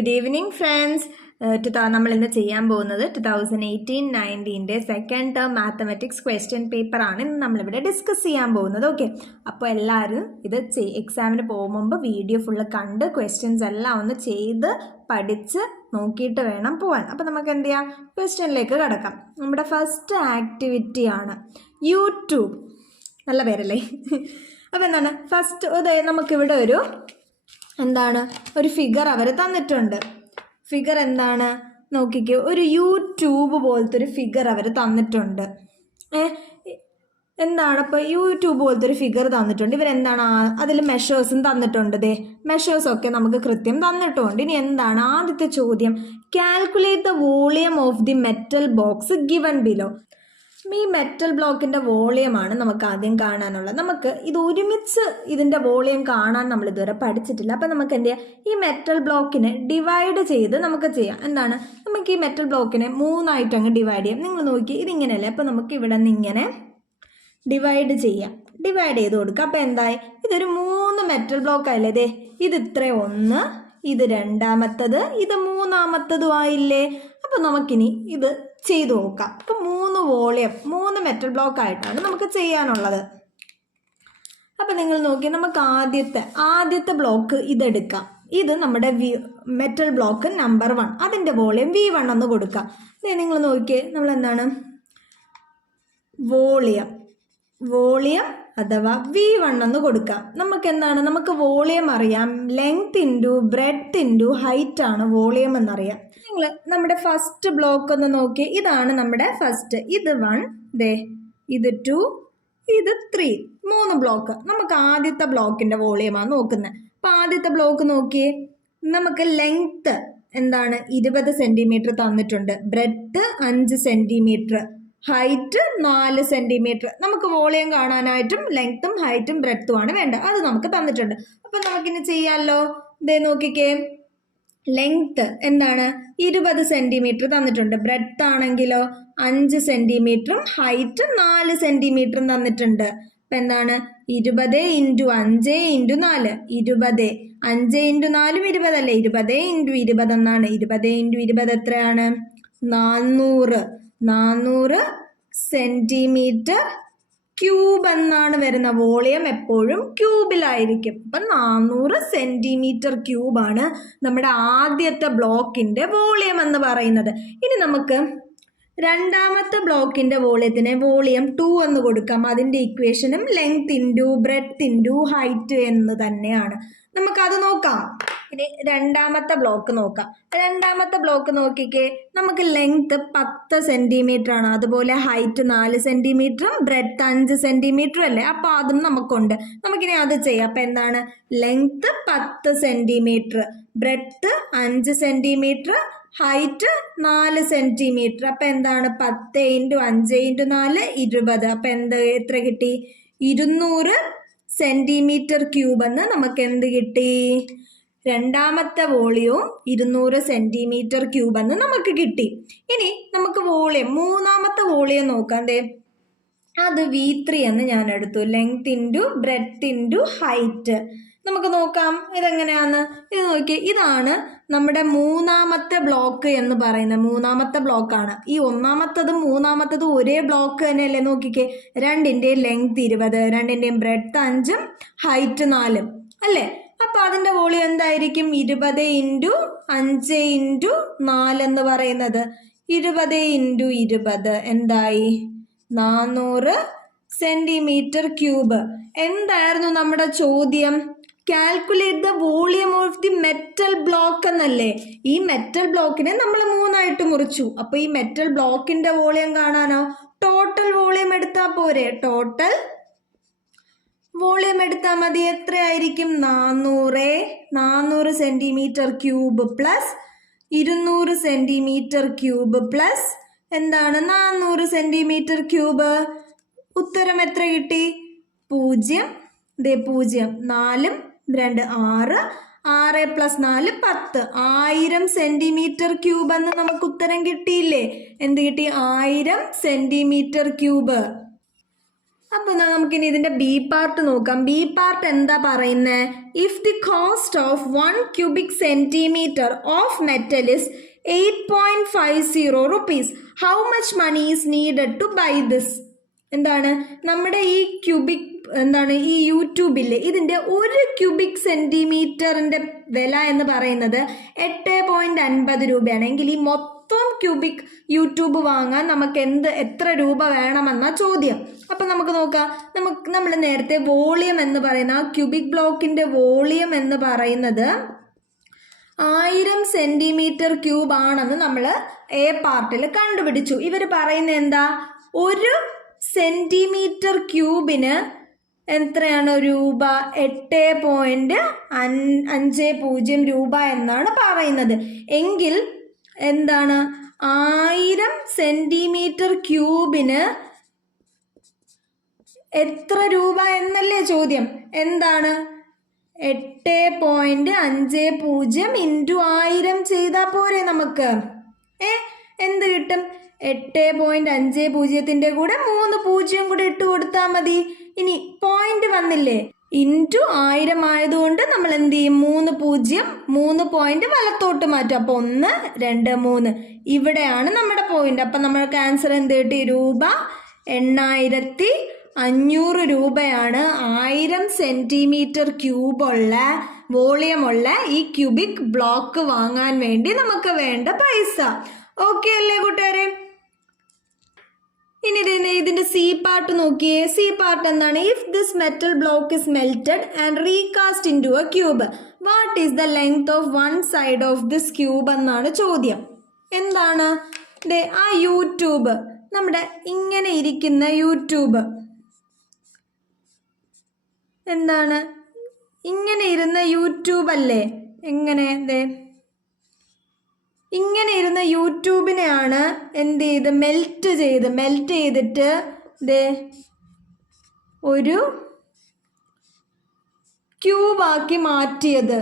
Good evening friends. നമ്മൾ ഇന്ന് ചെയ്യാൻ പോകുന്നത് 2018-19 സെക്കൻഡ് ടേം മാത്തമാറ്റിക്സ് ക്വസ്റ്റ്യൻ പേപ്പറാണ് ഇന്ന് നമ്മളിവിടെ ഡിസ്കസ് ചെയ്യാൻ പോകുന്നത്. ഓക്കെ, അപ്പോൾ എല്ലാവരും ഇത് എക്സാമിന് പോകും മുമ്പ് വീഡിയോ ഫുള്ള് കണ്ട് ക്വസ്റ്റ്യൻസ് എല്ലാം ഒന്ന് ചെയ്ത് പഠിച്ച് നോക്കിയിട്ട് വേണം പോകാൻ. അപ്പോൾ നമുക്ക് എന്ത് ചെയ്യാം, ക്വസ്റ്റ്യനിലേക്ക് കിടക്കാം. നമ്മുടെ ഫസ്റ്റ് ആക്ടിവിറ്റി ആണ് യൂട്യൂബ്. നല്ല പേരല്ലേ? അപ്പോൾ എന്താണ് ഫസ്റ്റ്, നമുക്കിവിടെ ഒരു ഫിഗർ അവർ തന്നിട്ടുണ്ട്. ഫിഗർ എന്താണ് നോക്കിക്കോ, ഒരു യൂട്യൂബ് പോലത്തെ ഒരു ഫിഗർ അവർ തന്നിട്ടുണ്ട്. എന്താണ് അപ്പോൾ യൂട്യൂബ് പോലത്തെ ഒരു ഫിഗർ തന്നിട്ടുണ്ട്. ഇവരെന്താണ് അതിൽ മെഷേഴ്സും തന്നിട്ടുണ്ട്. മെഷേഴ്സൊക്കെ നമുക്ക് കൃത്യം തന്നിട്ടുണ്ട്. ഇനി എന്താണ് ആദ്യത്തെ ചോദ്യം, calculate the volume of the metal box given below. ഈ മെറ്റൽ ബ്ലോക്കിൻ്റെ വോളിയമാണ് നമുക്ക് ആദ്യം കാണാനുള്ളത്. നമുക്ക് ഇത് ഒരുമിച്ച് ഇതിൻ്റെ വോളിയം കാണാൻ നമ്മൾ ഇതുവരെ പഠിച്ചിട്ടില്ല. അപ്പം നമുക്ക് എന്ത് ചെയ്യാം, ഈ മെറ്റൽ ബ്ലോക്കിനെ ഡിവൈഡ് ചെയ്ത് നമുക്ക് ചെയ്യാം. എന്താണ്, നമുക്ക് ഈ മെറ്റൽ ബ്ലോക്കിനെ 3ആയിട്ട് അങ്ങ് ഡിവൈഡ് ചെയ്യാം. നിങ്ങൾ നോക്കി ഇതിങ്ങനെയല്ലേ, അപ്പം നമുക്ക് ഇവിടെ നിന്ന് ഇങ്ങനെ ഡിവൈഡ് ചെയ്യാം, ഡിവൈഡ് ചെയ്ത് കൊടുക്കുക. അപ്പം എന്തായി, ഇതൊരു 3 മെറ്റൽ ബ്ലോക്ക് ആയില്ലേ. ഇത് ഇത്ര 1, ഇത് രണ്ടാമത്തത്, ഇത് മൂന്നാമത്തതും ആയില്ലേ. അപ്പം നമുക്കിനി ഇത് ചെയ്തു നോക്കാം. ഇപ്പം 3 വോളിയം 3 മെറ്റൽ ബ്ലോക്ക് ആയിട്ടാണ് നമുക്ക് ചെയ്യാനുള്ളത്. അപ്പം നിങ്ങൾ നോക്കി, നമുക്ക് ആദ്യത്തെ ബ്ലോക്ക് ഇതെടുക്കാം. ഇത് നമ്മുടെ മെറ്റൽ ബ്ലോക്ക് നമ്പർ 1, അതിൻ്റെ വോളിയം V1 എന്ന് കൊടുക്കാം. നിങ്ങൾ നോക്കിയേ, നമ്മൾ എന്താണ് വോളിയം അഥവാ V1 എന്ന് കൊടുക്കാം. നമുക്ക് എന്താണ്, നമുക്ക് വോളിയം അറിയാം, length into breadth into height ആണ് വോളിയം എന്നറിയാം. നിങ്ങൾ നമ്മുടെ ഫസ്റ്റ് ബ്ലോക്ക് ഒന്ന് നോക്കി, ഇതാണ് നമ്മുടെ ഫസ്റ്റ്. ഇത് 1, ഇത് 2, ഇത് 3, 3 ബ്ലോക്ക്. നമുക്ക് ആദ്യത്തെ ബ്ലോക്കിൻ്റെ വോളിയമാണ് നോക്കുന്നത്. അപ്പം ആദ്യത്തെ ബ്ലോക്ക് നോക്കിയേ, നമുക്ക് ലെങ്ത്ത് എന്താണ് 20 സെൻറ്റിമീറ്റർ തന്നിട്ടുണ്ട്, ബ്രെഡ്ത്ത് 5 സെൻറ്റിമീറ്റർ, ഹൈറ്റ് 4 സെൻറ്റിമീറ്റർ. നമുക്ക് വോളിയം കാണാനായിട്ടും ലെങ്ത്തും ഹൈറ്റും ബ്രെഡ്ത്തും ആണ് വേണ്ടത്, അത് നമുക്ക് തന്നിട്ടുണ്ട്. അപ്പം നമുക്കിനി ചെയ്യാമല്ലോ. നോക്കിക്കേ, ലെങ്ത്ത് എന്താണ് 20 സെൻറ്റിമീറ്റർ തന്നിട്ടുണ്ട്, ബ്രെഡ്ത്ത് ആണെങ്കിലോ 5 സെൻറ്റിമീറ്ററും ഹൈറ്റ് 4 സെൻറ്റിമീറ്ററും തന്നിട്ടുണ്ട്. അപ്പം എന്താണ് 20 ഇൻറ്റു 5 ഇൻറ്റു 4, 20, 5 ഇൻറ്റു 4 20 അല്ലേ, 20 ഇൻറ്റു 20 എന്നാണ്. 20 ഇൻറ്റു 20 എത്രയാണ്, 400 സെൻറ്റിമീറ്റർ ക്യൂബ് എന്നാണ് വരുന്ന. വോളിയം എപ്പോഴും ക്യൂബിലായിരിക്കും. അപ്പം 400 സെൻറ്റിമീറ്റർ ക്യൂബാണ് നമ്മുടെ ആദ്യത്തെ ബ്ലോക്കിൻ്റെ വോളിയം എന്ന് പറയുന്നത്. ഇനി നമുക്ക് രണ്ടാമത്തെ ബ്ലോക്കിൻ്റെ വോളിയത്തിന് വോളിയം 2 എന്ന് കൊടുക്കാം. അതിൻ്റെ ഇക്വേഷനും length into breadth into height എന്ന് തന്നെയാണ്. നമുക്കത് നോക്കാം. ഇനി രണ്ടാമത്തെ ബ്ലോക്ക് നോക്കാം. രണ്ടാമത്തെ ബ്ലോക്ക് നോക്കിക്കേ, നമുക്ക് ലെങ്ത് 10 സെൻറ്റിമീറ്റർ ആണ്, അതുപോലെ ഹൈറ്റ് 4 സെൻറ്റിമീറ്ററും ബ്രെഡ്ത്ത് 5 സെൻറ്റിമീറ്ററും അല്ലേ. അപ്പോൾ അതും നമുക്കുണ്ട്. നമുക്കിനി അത് ചെയ്യാം. അപ്പം എന്താണ്, length 10 centimetre, breadth 5 centimetre, height 4 centimetre. അപ്പം എന്താണ് 10 ഇൻറ്റു 5 ഇൻറ്റു 4 20. അപ്പം എത്ര കിട്ടി, 200 സെൻറ്റിമീറ്റർ ക്യൂബ് എന്ന് നമുക്ക് എന്ത് കിട്ടി, രണ്ടാമത്തെ വോളിയവും 200 സെൻറ്റിമീറ്റർ ക്യൂബ് എന്ന് നമുക്ക് കിട്ടി. ഇനി നമുക്ക് വോളിയം മൂന്നാമത്തെ വോളിയം നോക്കാം. അത് V3 എന്ന് ഞാൻ എടുത്തു, length into breadth into height. നമുക്ക് നോക്കാം ഇതെങ്ങനെയാന്ന്. ഇത് നോക്കി, ഇതാണ് നമ്മുടെ മൂന്നാമത്തെ ബ്ലോക്ക് എന്ന് പറയുന്നത്. മൂന്നാമത്തെ ബ്ലോക്കാണ്. ഈ ഒന്നാമത്തതും മൂന്നാമത്തതും ഒരേ ബ്ലോക്ക് തന്നെയല്ലേ. നോക്കിക്കേ, രണ്ടിൻ്റെയും ലെങ്ത് 20, രണ്ടിൻ്റെയും ബ്രെഡ്ത്ത് 5, ഹൈറ്റ് 4 അല്ലേ. അപ്പോൾ അതിൻ്റെ വോളിയം എന്തായിരിക്കും, 20 ഇൻറ്റു 5 ഇൻറ്റു 4 എന്ന് പറയുന്നത് 20 ഇൻറ്റു 20 എന്തായി, 400 സെൻറ്റിമീറ്റർ ക്യൂബ്. എന്തായിരുന്നു നമ്മുടെ ചോദ്യം, calculate the volume of the metal block എന്നല്ലേ. ഈ മെറ്റൽ ബ്ലോക്കിനെ നമ്മൾ 3ആയിട്ട് മുറിച്ചു. അപ്പോൾ ഈ മെറ്റൽ ബ്ലോക്കിൻ്റെ വോളിയം കാണാനോ ടോട്ടൽ വോളിയം എടുത്താൽ പോരെ. ടോട്ടൽ വോളിയം എടുത്താൽ മതി. എത്രയായിരിക്കും, 400 centimetre cube plus 200 centimetre cube plus എന്താണ് 400 സെൻറ്റിമീറ്റർ ക്യൂബ്. ഉത്തരം എത്ര കിട്ടി, 0, 0, 4, 2, 6, 6 + 4 10, 1000 സെൻറ്റിമീറ്റർ ക്യൂബ് എന്ന് നമുക്ക് ഉത്തരം കിട്ടിയില്ലേ. എന്ത് കിട്ടി, 1000 സെൻറ്റിമീറ്റർ ക്യൂബ്. അപ്പോൾ നമുക്കിനി ഇതിൻ്റെ ബി പാർട്ട് നോക്കാം. ബി പാർട്ട് എന്താ പറയുന്നത്? If the cost of 1 cubic centimeter of metal is 8.50 rupees, how much money is needed to buy this? എന്താണ് നമ്മുടെ ഈ ക്യൂബിക് ഈ യൂട്യൂബിൽ ഇതിൻ്റെ 1 cubic സെൻറ്റിമീറ്ററിൻ്റെ വില എന്ന് പറയുന്നത് 8.50 രൂപയാണ്. എങ്കിൽ ഈ മൊത്തം ക്യൂബിക് യൂട്യൂബ് വാങ്ങാൻ നമുക്ക് എത്ര രൂപ വേണമെന്ന ചോദ്യം. അപ്പം നമുക്ക് നോക്കാം. നമ്മൾ നേരത്തെ വോളിയം എന്ന് പറയുന്ന ആ ക്യൂബിക് ബ്ലോക്കിൻ്റെ വോളിയം എന്ന് പറയുന്നത് 1000 സെൻറ്റിമീറ്റർ ക്യൂബ് ആണെന്ന് നമ്മൾ എ പാർട്ടിൽ കണ്ടുപിടിച്ചു. ഇവർ പറയുന്നത് എന്താ? 1 സെൻറ്റിമീറ്റർ ക്യൂബിന് എത്രയാണ് രൂപ? 8.50 രൂപ എന്നാണ് പറയുന്നത്. എങ്കിൽ എന്താണ് 1000 സെൻറ്റിമീറ്റർ ക്യൂബിന് എത്ര രൂപ എന്നല്ലേ ചോദ്യം. എന്താണ് 8.50 ഇൻറ്റു 1000 ചെയ്താൽ പോരെ നമുക്ക്? എന്ത് കിട്ടും? 8.50 കൂടെ 3 0 കൂടെ ഇട്ട് കൊടുത്താൽ മതി. ഇനി പോയിന്റ് വന്നില്ലേ? ഇൻറ്റു 1000 ആയതുകൊണ്ട് നമ്മൾ എന്ത് ചെയ്യും? 3 പോയിന്റ് വലത്തോട്ട് മാറ്റും. അപ്പോൾ 1 2 3 ഇവിടെയാണ് നമ്മുടെ പോയിന്റ്. അപ്പം നമ്മൾക്ക് ആൻസർ എന്ത് കിട്ടി? രൂപ 8500 രൂപയാണ് 1000 സെൻറ്റിമീറ്റർ ക്യൂബുള്ള വോളിയമുള്ള ഈ ക്യൂബിക് ബ്ലോക്ക് വാങ്ങാൻ വേണ്ടി നമുക്ക് വേണ്ട പൈസ. ഓക്കെ അല്ലേ കൂട്ടുകാരെ? ഇനി ഇതിന്റെ സി പാർട്ട് നോക്കിയേ. സി പാർട്ട് എന്താണ്? If this metal block is melted and recast into a cube, what is the length of 1 side of this cube എന്നാണ് ചോദ്യം. എന്താണ്? ആ യൂട്യൂബ്, നമ്മുടെ ഇങ്ങനെ ഇരിക്കുന്ന യൂട്യൂബ് എന്താണ്? ഇങ്ങനെ ഇരുന്ന യൂട്യൂബ് അല്ലേ? ഇങ്ങനെ ഇരുന്ന യൂട്യൂബിനെയാണ് എന്ത് ചെയ്ത് മെൽറ്റ് ചെയ്തിട്ട് ഒരു ക്യൂബാക്കി മാറ്റിയത്.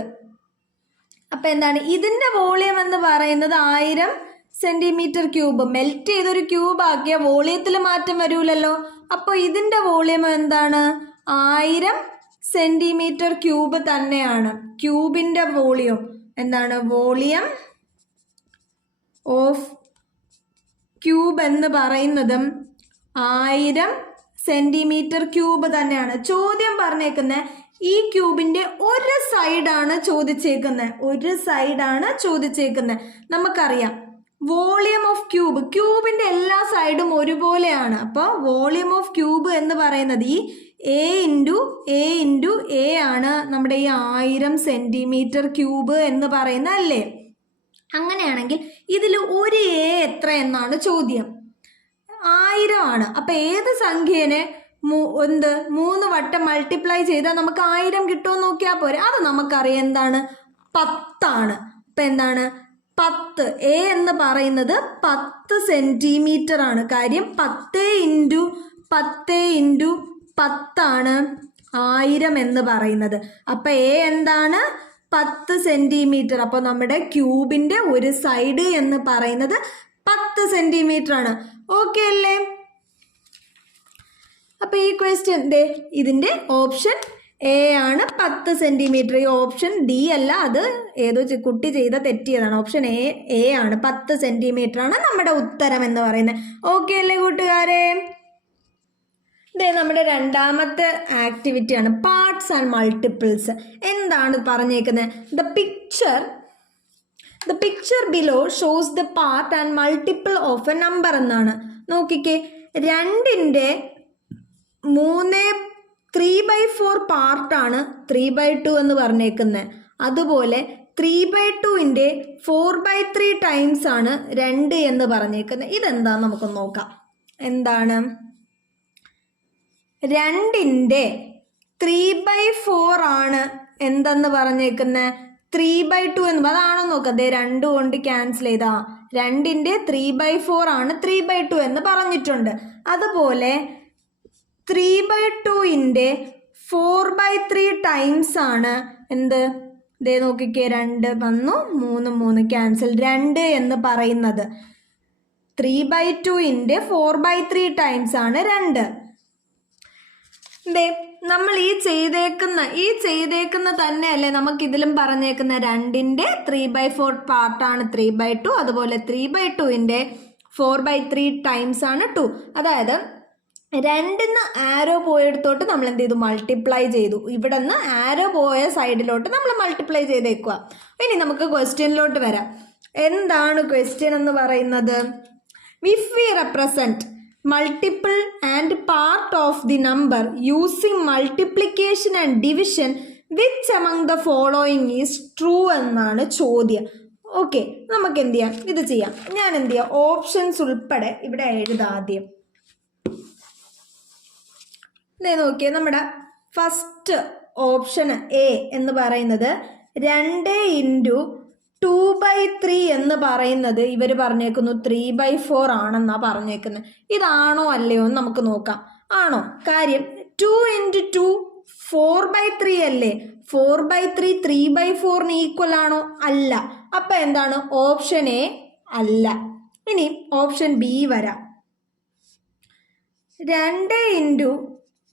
അപ്പം എന്താണ് ഇതിൻ്റെ വോളിയം എന്ന് പറയുന്നത് 1000 സെൻറ്റിമീറ്റർ ക്യൂബ്. മെൽറ്റ് ചെയ്തൊരു ക്യൂബാക്കിയ വോളിയത്തിൽ മാറ്റം വരൂലല്ലോ. അപ്പോൾ ഇതിൻ്റെ വോളിയം എന്താണ്? 1000 സെൻറ്റിമീറ്റർ ക്യൂബ് തന്നെയാണ്. ക്യൂബിൻ്റെ വോളിയം എന്താണ്? വോളിയം ഓഫ് ക്യൂബ് എന്ന് പറയുന്നതും 1000 സെൻറ്റിമീറ്റർ ക്യൂബ് തന്നെയാണ്. ചോദ്യം പറഞ്ഞേക്കുന്നത് ഈ ക്യൂബിൻ്റെ ഒരു സൈഡാണ് ചോദിച്ചേക്കുന്നത്. നമുക്കറിയാം വോളിയം ഓഫ് ക്യൂബിൻ്റെ എല്ലാ സൈഡും ഒരുപോലെയാണ്. അപ്പോൾ വോളിയം ഓഫ് ക്യൂബ് എന്ന് പറയുന്നത് ഈ A ഇൻറ്റു A ആണ് നമ്മുടെ ഈ 1000 സെൻറ്റിമീറ്റർ ക്യൂബ് എന്ന് പറയുന്നത് അല്ലേ? അങ്ങനെയാണെങ്കിൽ ഇതിൽ ഒരു A എത്ര എന്നാണ് ചോദ്യം. 1000 ആണ്. അപ്പം ഏത് സംഖ്യേനെ 3 വട്ടം മൾട്ടിപ്ലൈ ചെയ്താൽ നമുക്ക് 1000 കിട്ടുമെന്ന് നോക്കിയാൽ പോരെ? അത് നമുക്കറിയാം എന്താണ്? 10 ആണ്. അപ്പം എന്താണ് 10? A എന്ന് പറയുന്നത് 10 സെൻറ്റിമീറ്റർ ആണ്. കാര്യം 10 ഇൻറ്റു 10 ആണ് 1000 എന്ന് പറയുന്നത്. അപ്പം A എന്താണ്? 10 സെൻറ്റിമീറ്റർ. അപ്പോൾ നമ്മുടെ ക്യൂബിൻ്റെ ഒരു സൈഡ് എന്ന് പറയുന്നത് 10 സെൻറ്റിമീറ്റർ ആണ്. ഓക്കെ അല്ലേ? അപ്പോൾ ഈ ക്വസ്റ്റ്യൻ ഇതിൻ്റെ ഓപ്ഷൻ എ ആണ് 10 സെൻറ്റിമീറ്റർ. ഈ ഓപ്ഷൻ ഡി അല്ല, അത് ഏതോ കുട്ടി തെറ്റിയതാണ്. ഓപ്ഷൻ എ ആണ് 10 സെൻറ്റിമീറ്റർ ആണ് നമ്മുടെ ഉത്തരം എന്ന് പറയുന്നത്. ഓക്കെ അല്ലേ കൂട്ടുകാരെ? നമ്മുടെ രണ്ടാമത്തെ ആക്ടിവിറ്റിയാണ് പാർട്സ് ആൻഡ് മൾട്ടിപ്പിൾസ്. എന്താണ് പറഞ്ഞേക്കുന്നത്? The picture below shows the part and multiple of A number എന്നാണ്. നോക്കിക്കേ, 2ൻ്റെ 3/4 പാർട്ടാണ് 3/2 എന്ന് പറഞ്ഞേക്കുന്നത്. അതുപോലെ 3/2ൻ്റെ 4/3 ടൈംസ് ആണ് 2 എന്ന് പറഞ്ഞേക്കുന്നത്. ഇതെന്താന്ന് നമുക്ക് നോക്കാം. എന്താണ് 2ൻ്റെ 3/4 ആണ് എന്തെന്ന് പറഞ്ഞേക്കുന്നത്? 3/2 എന്ന് അതാണോ നോക്കാം. 2 കൊണ്ട് ക്യാൻസൽ ചെയ്താ 2ൻ്റെ 3/4 ആണ് 3/2 എന്ന് പറഞ്ഞിട്ടുണ്ട്. അതുപോലെ 3/2ൻ്റെ 4/3 ടൈംസ് ആണ് എന്ത്? നോക്കിക്കേ, 2 വന്നു, 3 ക്യാൻസൽ, 2 എന്ന് പറയുന്നത് 3/2ൻ്റെ 4/3 ടൈംസ് ആണ് 2. ദേ നമ്മൾ ഈ ചെയ്തേക്കുന്ന തന്നെയല്ലേ നമുക്ക് ഇതിലും പറഞ്ഞേക്കുന്ന 2ന്റെ 3/4 പാർട്ടാണ് 3/2. അതുപോലെ 3/2ന്റെ 4/3 ടൈംസ് ആണ് 2. അതായത് 2ന്ന് ആരോ പോയെടുത്തോട്ട് നമ്മൾ എന്ത് ചെയ്തു, മൾട്ടിപ്ലൈ ചെയ്തു. ഇവിടെ നിന്ന് ആരോ പോയ സൈഡിലോട്ട് നമ്മൾ മൾട്ടിപ്ലൈ ചെയ്തേക്കുക. ഇനി നമുക്ക് ക്വസ്റ്റ്യനിലോട്ട് വരാം. എന്താണ് ക്വസ്റ്റ്യൻ എന്ന് പറയുന്നത്? If we represent multiple and part of the number using multiplication and division which among the following is true എന്നാണ് ചോദ്യം. ഓക്കെ, നമുക്ക് എന്ത് ചെയ്യാം, ഇത് ചെയ്യാം. ഞാൻ എന്ത് ചെയ്യാം, ഓപ്ഷൻസ് ഉൾപ്പെടെ ഇവിടെ എഴുതാം. ആദ്യം നോക്കിയേ, നമ്മുടെ ഫസ്റ്റ് ഓപ്ഷൻ എ എന്ന് പറയുന്നത് 2 × 2/3 എന്ന് പറയുന്നത് ഇവർ പറഞ്ഞേക്കുന്നു 3/4 ആണെന്നാ പറഞ്ഞേക്കുന്നത്. ഇതാണോ അല്ലയോ എന്ന് നമുക്ക് നോക്കാം. ആണോ? കാര്യം 2 × 2 4/3 അല്ലേ? 4/3 3/4 ഈക്വൽ ആണോ? അല്ല. അപ്പൊ എന്താണ്? ഓപ്ഷൻ എ അല്ല. ഇനി ഓപ്ഷൻ ബി വരാം. 2 ×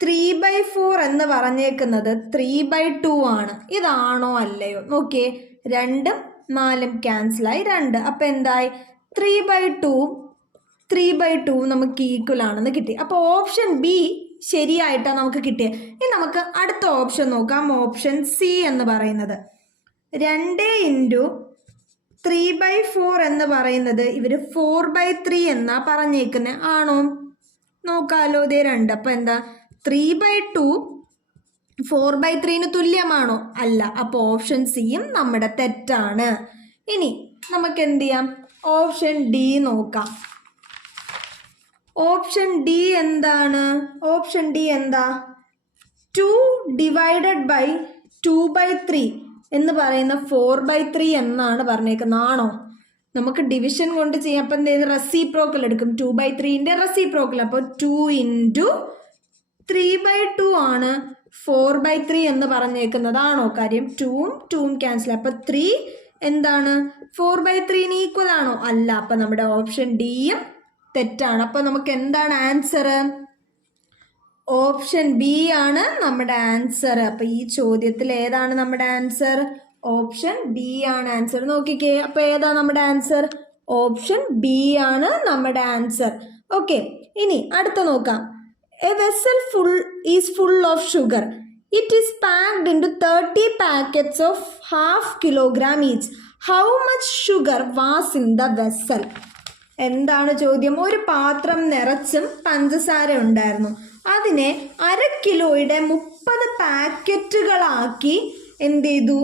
3/4 എന്ന് പറഞ്ഞേക്കുന്നത് 3/2 ആണ്. ഇതാണോ അല്ലയോ? നോക്കിയേ, 2ഉം 4ഉം ക്യാൻസലായി 2. അപ്പൊ എന്തായി? 3/2 നമുക്ക് ഈക്വൽ ആണെന്ന് കിട്ടി. അപ്പോൾ ഓപ്ഷൻ ബി ശരിയായിട്ടാണ് നമുക്ക് കിട്ടിയത്. ഇനി നമുക്ക് അടുത്ത ഓപ്ഷൻ നോക്കാം. ഓപ്ഷൻ സി എന്ന് പറയുന്നത് 2 × 3/4 എന്ന് പറയുന്നത് ഇവർ 4/3 എന്നാ പറഞ്ഞേക്കുന്നത്. ആണോ? നോക്കാലോ. ഇതേ 2. അപ്പൊ എന്താ? 3/2 4/3 തുല്യമാണോ? അല്ല. അപ്പോൾ ഓപ്ഷൻ സിയും നമ്മുടെ തെറ്റാണ്. ഇനി നമുക്ക് എന്ത് ചെയ്യാം? ഓപ്ഷൻ ഡി നോക്കാം. ഓപ്ഷൻ ഡി എന്താണ്? ഓപ്ഷൻ ഡി എന്താ? 2 / 2/3 എന്ന് പറയുന്ന 4/3 എന്നാണ് പറഞ്ഞേക്കുന്നത്. ആണോ? നമുക്ക് ഡിവിഷൻ കൊണ്ട് ചെയ്യാം. അപ്പം എന്ത് ചെയ്ത് റെസിപ്രോക്കൽ എടുക്കും. 2/3ന്റെ റെസിപ്രോക്കൽ. അപ്പോൾ 2 × 3/2 ആണ് 4/3 എന്ന് പറഞ്ഞേക്കുന്നത്. ആണോ? കാര്യം 2ഉം 2ഉം ക്യാൻസൽ. അപ്പൊ 3 എന്താണ്? 4/3 ഈക്വൽ ആണോ? അല്ല. അപ്പൊ നമ്മുടെ ഓപ്ഷൻ ഡിയും തെറ്റാണ്. അപ്പൊ നമുക്ക് എന്താണ് ആൻസർ? ഓപ്ഷൻ ബി ആണ് നമ്മുടെ ആൻസർ. അപ്പൊ ഈ ചോദ്യത്തിൽ ഏതാണ് നമ്മുടെ ആൻസർ? ഓപ്ഷൻ ബി ആണ് ആൻസർ. നോക്കിക്കേ, അപ്പൊ ഏതാ നമ്മുടെ ആൻസർ? ഓപ്ഷൻ ബി ആണ് നമ്മുടെ ആൻസർ. ഓക്കെ, ഇനി അടുത്ത നോക്കാം. A vessel is full of sugar. It is packed into 30 packets of ½ kilogram each. How much sugar was in the vessel? എന്താണ് ചോദ്യം? ഒരു പാത്രം നിറച്ചും പഞ്ചസാര ഉണ്ടായിരുന്നു. അതിനെ 1/2 കിലോയുടെ 30 പാക്കറ്റുകളാക്കി എന്ത് ചെയ്തു?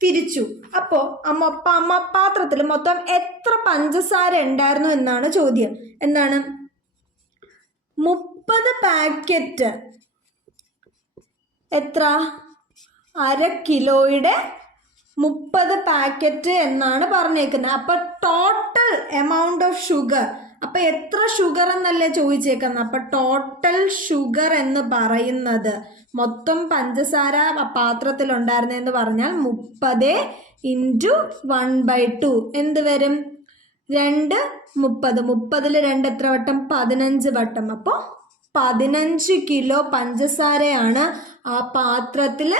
തിരിച്ചു. അപ്പോൾ അമ്മ പാത്രത്തിൽ മൊത്തം എത്ര പഞ്ചസാര ഉണ്ടായിരുന്നു എന്നാണ് ചോദ്യം. എന്താണ്? 30 പാക്കറ്റ്. എത്ര? 1/2 കിലോയുടെ 30 പാക്കറ്റ് എന്നാണ് പറഞ്ഞേക്കുന്നത്. അപ്പൊ ടോട്ടൽ എമൗണ്ട് ഓഫ് ഷുഗർ. അപ്പൊ എത്ര ഷുഗർ എന്നല്ലേ ചോദിച്ചേക്കുന്നത്. അപ്പൊ ടോട്ടൽ ഷുഗർ എന്ന് പറയുന്നത് മൊത്തം പഞ്ചസാര പാത്രത്തിൽ ഉണ്ടായിരുന്നെന്ന് പറഞ്ഞാൽ 30 × 1/2 എന്ത് വരും? 2 30. 30ൽ 2 എത്ര വട്ടം? 15 വട്ടം. അപ്പോൾ 15 കിലോ പഞ്ചസാരയാണ് ആ പാത്രത്തിൽ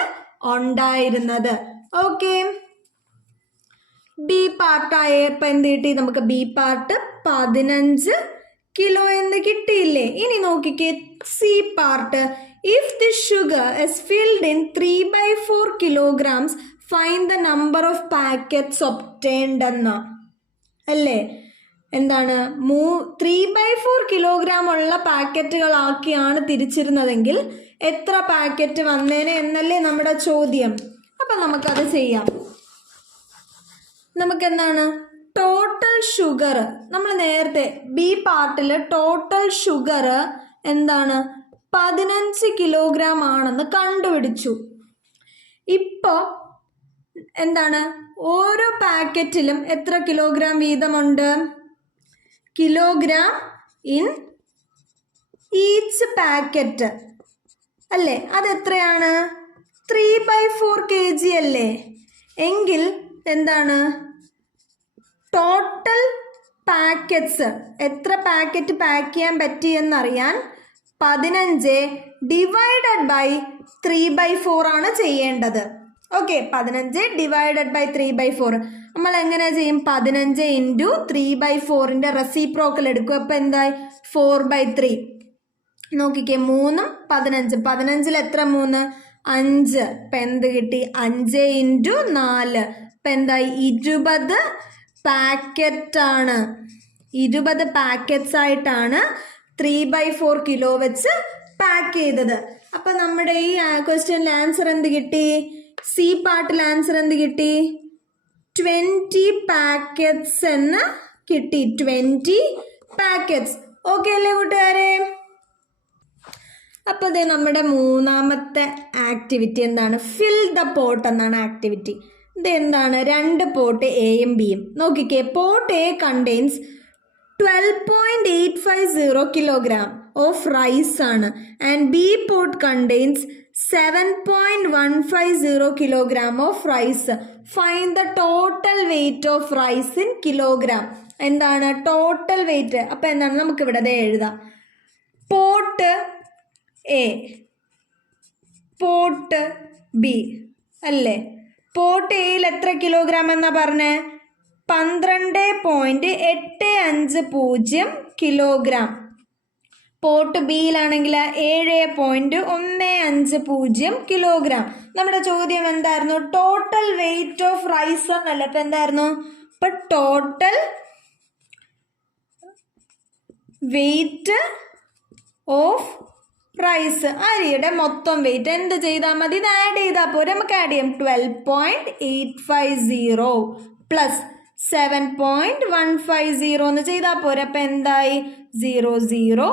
ഉണ്ടായിരുന്നത്. ഓക്കെ, ബി പാർട്ടായപ്പോൾ എന്ത് കിട്ടി? നമുക്ക് ബി പാർട്ട് 15 കിലോ എന്ന് കിട്ടിയില്ലേ? ഇനി നോക്കിക്കേ, C part. If the sugar is filled in 3/4 kilograms, find the number of packets obtained എന്ന അല്ലേ? എന്താണ്? 3/4 kilogram ഉള്ള പാക്കറ്റുകളാക്കിയാണ് തിരിച്ചിരുന്നതെങ്കിൽ എത്ര പാക്കറ്റ് വന്നേനെ എന്നല്ലേ നമ്മുടെ ചോദ്യം. അപ്പം നമുക്കത് ചെയ്യാം. നമുക്കെന്താണ്? ടോട്ടൽ ഷുഗർ നമ്മൾ നേരത്തെ ബി പാർട്ടിൽ ടോട്ടൽ ഷുഗർ എന്താണ്? 15 കിലോഗ്രാം ആണെന്ന് കണ്ടുപിടിച്ചു. ഇപ്പോൾ എന്താണ്? ഓരോ പാക്കറ്റിലും എത്ര കിലോഗ്രാം വീതമുണ്ട്? കിലോഗ്രാം ഇൻ ഈച്ച് പാക്കറ്റ് അല്ലേ? അതെത്രയാണ്? 3/4 kg അല്ലേ? എങ്കിൽ എന്താണ്? ടോട്ടൽ പാക്കറ്റ്സ് എത്ര പാക്കറ്റ് പാക്ക് ചെയ്യാൻ പറ്റിയെന്നറിയാൻ 15 ഡിവൈഡഡ് ബൈ 3/4 ആണ് ചെയ്യേണ്ടത്. ഓക്കെ, 15 ഡിവൈഡഡ് ബൈ 3/4 നമ്മൾ എങ്ങനെ ചെയ്യും? 15 ഇൻറ്റു 3/4ന്റെ റെസിപ്രോക്കൽ എടുക്കും. അപ്പം എന്തായി? 4/3. നോക്കിക്കേ, 3ഉം 15. 15ൽ എത്ര 3? 5. ഇപ്പം എന്ത് കിട്ടി? 5 ഇൻറ്റു 4. ഇപ്പം എന്തായി? 20 പാക്കറ്റാണ്. 20 പാക്കറ്റ്സ് ആയിട്ടാണ് 3/4 കിലോ വെച്ച് പാക്ക് ചെയ്തത്. അപ്പം നമ്മുടെ ഈ ക്വസ്റ്റ്യനിൽ ആൻസർ എന്ത് കിട്ടി? സി പാർട്ടിൽ ആൻസർ എന്ത് കിട്ടി? 20 പാക്കറ്റ്സ് എന്ന് കിട്ടി. 20 പാക്കറ്റ്സ്. ഓക്കെ അല്ലേ കൂട്ടുകാരെ? അപ്പോൾ ഇത് നമ്മുടെ മൂന്നാമത്തെ ആക്ടിവിറ്റി എന്താണ്? ഫിൽ ദ പോട്ട് എന്നാണ് ആക്ടിവിറ്റി. ഇത് എന്താണ്? 2 പോട്ട് എയും ബിയും. നോക്കിക്കേ, pot A contains 12.850 kilogram of rice ആണ്. And B pot contains 7.150 kilogram of rice. Find the total weight of rice in kilogram. എന്താണ് ടോട്ടൽ വെയിറ്റ്? അപ്പം എന്താണ്? നമുക്കിവിടെ അത് എഴുതാം. പോട്ട് എ, പോട്ട് ബി അല്ലേ? പോട്ട് എയിൽ എത്ര കിലോഗ്രാം എന്നാ പറഞ്ഞേ? 12.850 കിലോഗ്രാം. Pot ബിയിലാണെങ്കിൽ 7.150 kilogram. നമ്മുടെ ചോദ്യം എന്തായിരുന്നു? ടോട്ടൽ വെയിറ്റ് ഓഫ് റൈസ് എന്നല്ല. ഇപ്പം എന്തായിരുന്നു? ഇപ്പം ടോട്ടൽ വെയിറ്റ് ഓഫ് റൈസ്, അരിയുടെ മൊത്തം വെയിറ്റ്. എന്ത് ചെയ്താൽ മതി? ഇത് ആഡ് ചെയ്താൽ പോരെ? നമുക്ക് ആഡ് ചെയ്യാം. 12.850 പ്ലസ് 7.150 എന്ന് ചെയ്താൽ പോരെ? അപ്പം എന്തായി? 0 0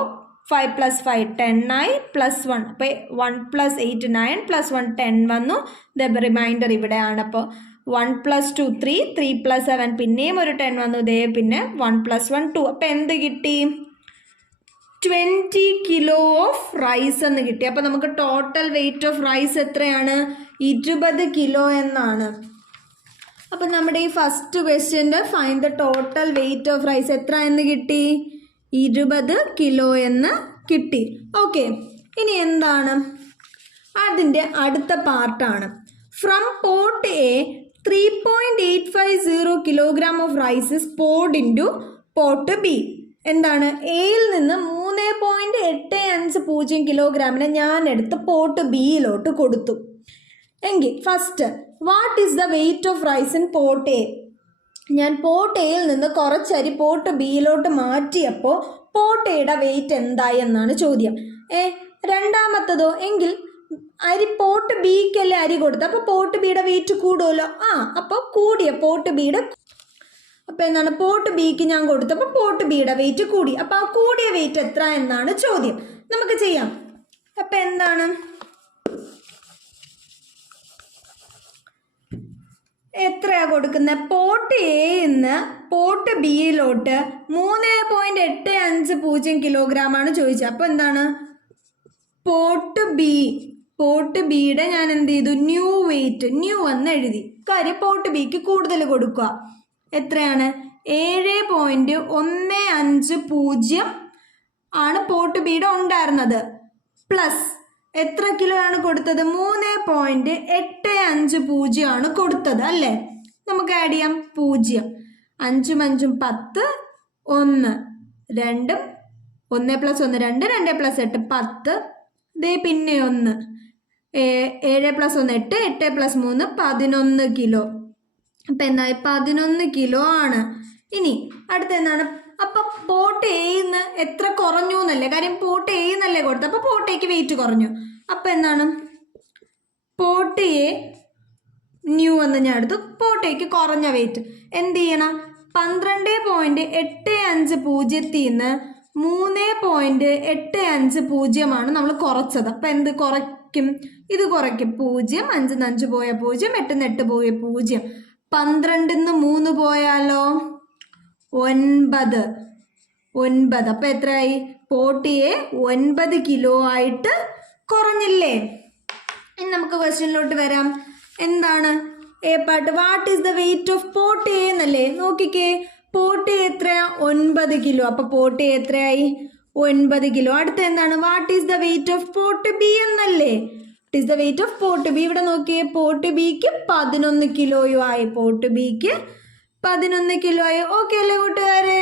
5 + 5 10 ആയി, പ്ലസ് 1. അപ്പോൾ 1 + 8 9 + 1 10 വന്നു. റിമൈൻഡർ ഇവിടെയാണ്. അപ്പോൾ 1 + 2 3 3 + 7 പിന്നെയും ഒരു 10 വന്നു. ഇതേ പിന്നെ 1 + 1 2. അപ്പം എന്ത് കിട്ടി? 20 കിലോ ഓഫ് റൈസ് എന്ന് കിട്ടി. അപ്പം നമുക്ക് ടോട്ടൽ വെയിറ്റ് ഓഫ് റൈസ് എത്രയാണ്? 20 കിലോ എന്നാണ്. അപ്പം നമ്മുടെ ഈ ഫസ്റ്റ് ക്വസ്റ്റ്യൻ്റെ find the total weight of rice എത്ര എന്ന് കിട്ടി? 20 കിലോ എന്ന് കിട്ടി. ഓക്കെ, ഇനി എന്താണ്? അതിൻ്റെ അടുത്ത പാർട്ടാണ്. From pot A 3.850 kilogram of rice is poured into pot B. എന്താണ്? എയിൽ നിന്ന് 3.850 കിലോഗ്രാമിനെ ഞാൻ എടുത്ത് പോട്ട് ബിയിലോട്ട് കൊടുത്തു. എങ്കിൽ first what is the weight of rice in pot A? ഞാൻ പോട്ട് എയിൽ നിന്ന് കുറച്ചരി പോട്ട് ബിയിലോട്ട് മാറ്റിയപ്പോൾ പോട്ട് എയുടെ വെയിറ്റ് എന്തായി എന്നാണ് ചോദ്യം. രണ്ടാമത്തതോ? എങ്കിൽ അരി പോട്ട് ബിക്കല്ലേ അരി കൊടുത്തത്, അപ്പോൾ പോട്ട് ബിയുടെ വെയിറ്റ് കൂടുമല്ലോ. അപ്പോൾ കൂടിയ പോട്ട് ബിയുടെ, അപ്പോൾ എന്താണ്? പോട്ട് ബിക്ക് ഞാൻ കൊടുത്തപ്പോൾ പോട്ട് ബിയുടെ വെയിറ്റ് കൂടി. അപ്പോൾ ആ കൂടിയ വെയിറ്റ് എത്ര എന്നാണ് ചോദ്യം. നമുക്ക് ചെയ്യാം. അപ്പം എന്താണ്? എത്രയാണ് കൊടുക്കുന്നത്? പോട്ട് എന്ന് പോട്ട് ബിയിലോട്ട് 3.850 കിലോഗ്രാമാണ് ചോദിച്ചത്. അപ്പോൾ എന്താണ്? പോട്ട് ബിയുടെ ഞാൻ എന്ത് ചെയ്തു? ന്യൂ വെയിറ്റ് ന്യൂ എന്ന് എഴുതി. കാര്യം പോട്ട് ബിക്ക് കൂടുതൽ കൊടുക്കുക. എത്രയാണ്? 7.150 ആണ് പോട്ട് ബിയുടെ ഉണ്ടായിരുന്നത്. പ്ലസ് എത്ര കിലോ ആണ് കൊടുത്തത്? 3.850 ആണ് കൊടുത്തത് അല്ലേ? നമുക്ക് ആഡ് ചെയ്യാം. 0 5 5 10 1 2 1 + 1 2 2 + 8 10. ദേ പിന്നെ 1 7 + 1 8 8 + 3 11 കിലോ. അപ്പം എന്തായി? 11 കിലോ ആണ്. ഇനി അടുത്ത എന്താണ്? അപ്പം പോട്ട് എന്ന് എത്ര കുറഞ്ഞു എന്നല്ലേ? കാര്യം പോട്ട് എന്നല്ലേ കൊടുത്തത്, അപ്പോൾ പോട്ട് എക്ക് വെയിറ്റ് കുറഞ്ഞു. അപ്പം എന്താണ്? പോട്ട് എ ന്യൂ എന്ന് ഞാൻ എടുത്തു. പോട്ട് എക്ക് കുറഞ്ഞ വെയിറ്റ് എന്ത് ചെയ്യണം? 12.850 നിന്ന് 3.850 നമ്മൾ കുറച്ചത്. അപ്പം എന്ത് കുറയ്ക്കും? ഇത് കുറയ്ക്കും. 0 5 5 പോയ 0 8 8 പോയ 0 12 3 പോയാലോ? 9. അപ്പം എത്രയായി? പോട്ട് എ 9 കിലോ ആയിട്ട് കുറഞ്ഞില്ലേ? ഇനി നമുക്ക് ക്വസ്റ്റ്യനിലോട്ട് വരാം. എന്താണ്? A part. What is the weight of pot A എന്നല്ലേ? നോക്കിക്കേ, പോട്ട് എ എത്രയാ? 9 കിലോ. അപ്പോൾ പോട്ട് എ എത്രയായി? 9 കിലോ. അടുത്ത എന്താണ്? What is the weight of part B എന്നല്ലേ? What is the weight of part B? ഇവിടെ നോക്കിയേ, പോർട്ട് ബിക്ക് 11 കിലോയും ആയി. പോർട്ട് ബിക്ക് 11 കിലോ ആയി. ഓക്കെ അല്ലേ കൂട്ടുകാരെ?